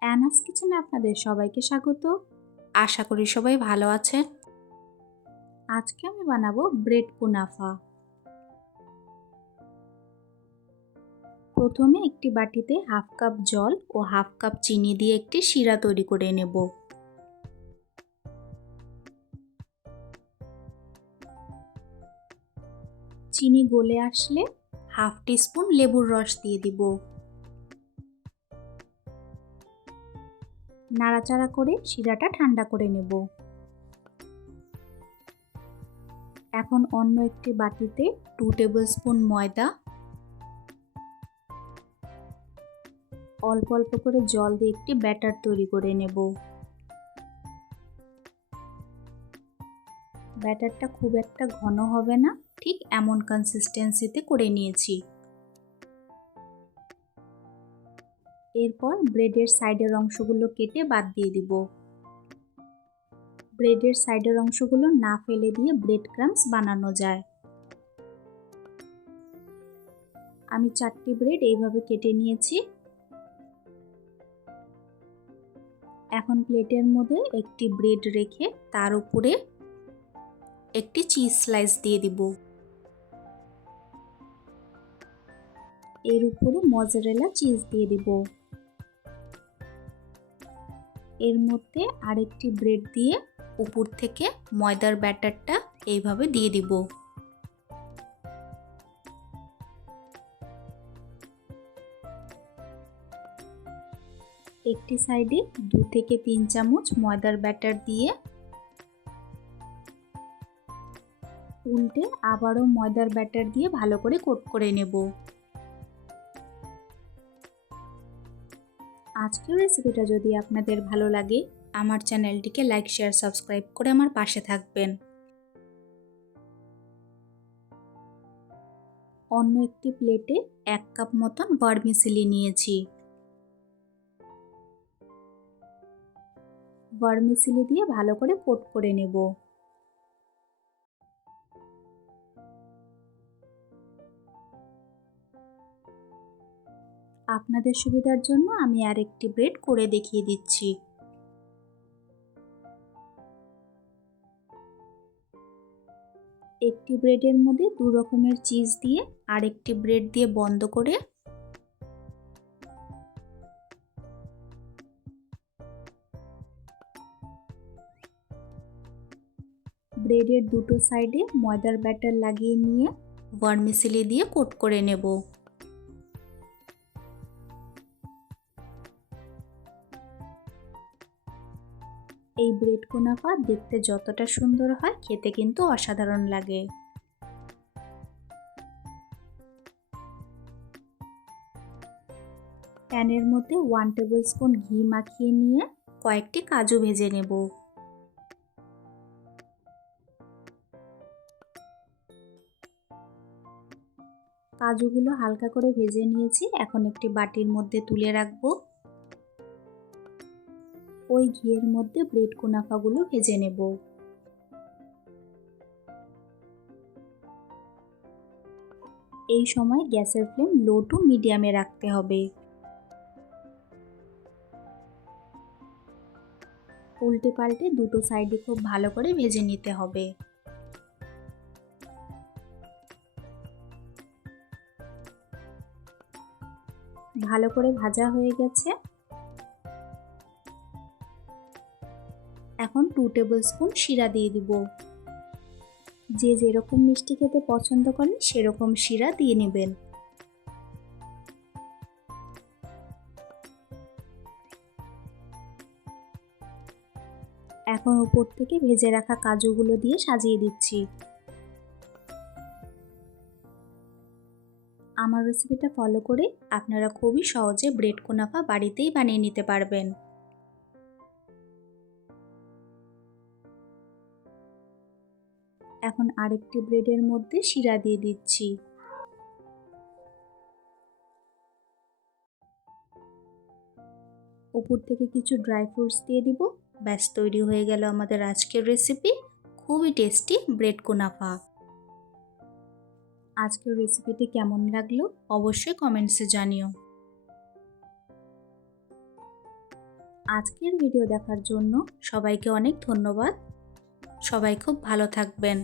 অ্যানাস কিচেনে আপনাদের সবাইকে স্বাগত। আশা করি সবাই ভালো আছেন। আজকে আমি বানাবো ব্রেড কুনাফা। প্রথমে একটি বাটিতে হাফ কাপ জল ও হাফ কাপ চিনি দিয়ে একটি শিরা তৈরি করে নেব। চিনি গলে আসলে হাফ টিস্পুন লেবুর রস দিয়ে দিব। নাড়াচাড়া করে শিরাটা ঠান্ডা করে নেব। এখন অন্য একটি বাটিতে টু টেবিল স্পুন ময়দা। অল্প অল্প করে জল দিয়ে একটি ব্যাটার তৈরি করে নেব। ব্যাটারটা খুব একটা ঘন হবে না, ঠিক এমন কনসিস্টেন্সিতে করে নিয়েছি। এরপর ব্রেডের সাইডের অংশগুলো কেটে বাদ দিয়ে দিব। ব্রেডের সাইডের অংশগুলো না ফেলে দিয়ে ব্রেড ক্রামস বানানো যায়। আমি চারটি ব্রেড এইভাবে কেটে নিয়েছি। এখন প্লেটের মধ্যে একটি ব্রেড রেখে তার উপরে একটি চিজ স্লাইস দিয়ে দিব। এর উপরে মজারেলা চিজ দিয়ে দিব। এর মধ্যে আরেকটি ব্রেড দিয়ে উপর থেকে ময়দার ব্যাটারটা এইভাবে দিয়ে দিব। একটি সাইডে দু থেকে তিন চামচ ময়দার ব্যাটার দিয়ে উল্টে আবারও ময়দার ব্যাটার দিয়ে ভালো করে কোট করে নেব। আজকের রেসিপিটা যদি আপনাদের ভালো লাগে, আমার চ্যানেলটিকে লাইক, শেয়ার, সাবস্ক্রাইব করে আমার পাশে থাকবেন। অন্য একটি প্লেটে এক কাপ মতন ভার্মিসিলি নিয়েছি। ভার্মিসিলি দিয়ে ভালো করে কোট করে নেব। আপনাদের সুবিধার জন্য আমি আরেকটি ব্রেড করে দেখিয়ে দিচ্ছি। একটি ব্রেডের মধ্যে দু রকমের চিজ দিয়ে আরেকটি ব্রেড দিয়ে বন্ধ করে ব্রেডের দুটো সাইডে ময়দার ব্যাটার লাগিয়ে নিয়ে ভার্মিসিলি দিয়ে কোট করে নেব। এই ব্রেড কুনাফা দেখতে যতটা সুন্দর হয়, খেতে কিন্তু অসাধারণ লাগে। প্যানের মধ্যে ওয়ান টেবিল স্পুন ঘি মাখিয়ে নিয়ে কয়েকটি কাজু ভেজে নেব। কাজুগুলো হালকা করে ভেজে নিয়েছি, এখন একটি বাটির মধ্যে তুলে রাখব। ওই ঘিয়ের মধ্যে ব্রেড কুনাফাগুলো ভেজে নেব। এই সময় গ্যাসের ফ্লেম লো টু মিডিয়ামে রাখতে হবে। উল্টে পাল্টে দুটো সাইডে খুব ভালো করে ভেজে নিতে হবে। ভালো করে ভাজা হয়ে গেছে। এখন টু টেবিল স্পুন শিরা দিয়ে দিব। যে যেরকম মিষ্টি খেতে পছন্দ করেন, সেরকম শিরা দিয়ে নেবেন। এখন উপর থেকে ভেজে রাখা কাজুগুলো দিয়ে সাজিয়ে দিচ্ছি। আমার রেসিপিটা ফলো করে আপনারা খুবই সহজে ব্রেড কুনাফা বাড়িতেই বানিয়ে নিতে পারবেন। এখন আরেকটি ব্রেডের মধ্যে শিরা দিয়ে দিচ্ছি। উপর থেকে কিছু ড্রাই ফ্রুটস দিয়ে দিব। ব্যাস, তৈরি হয়ে গেল আমাদের আজকের রেসিপি। খুবই টেস্টি ব্রেড কোনাফা। আজকের রেসিপিটি কেমন লাগল অবশ্যই কমেন্টসে জানিও। আজকের ভিডিও দেখার জন্য সবাইকে অনেক ধন্যবাদ। সবাই খুব ভালো থাকবেন।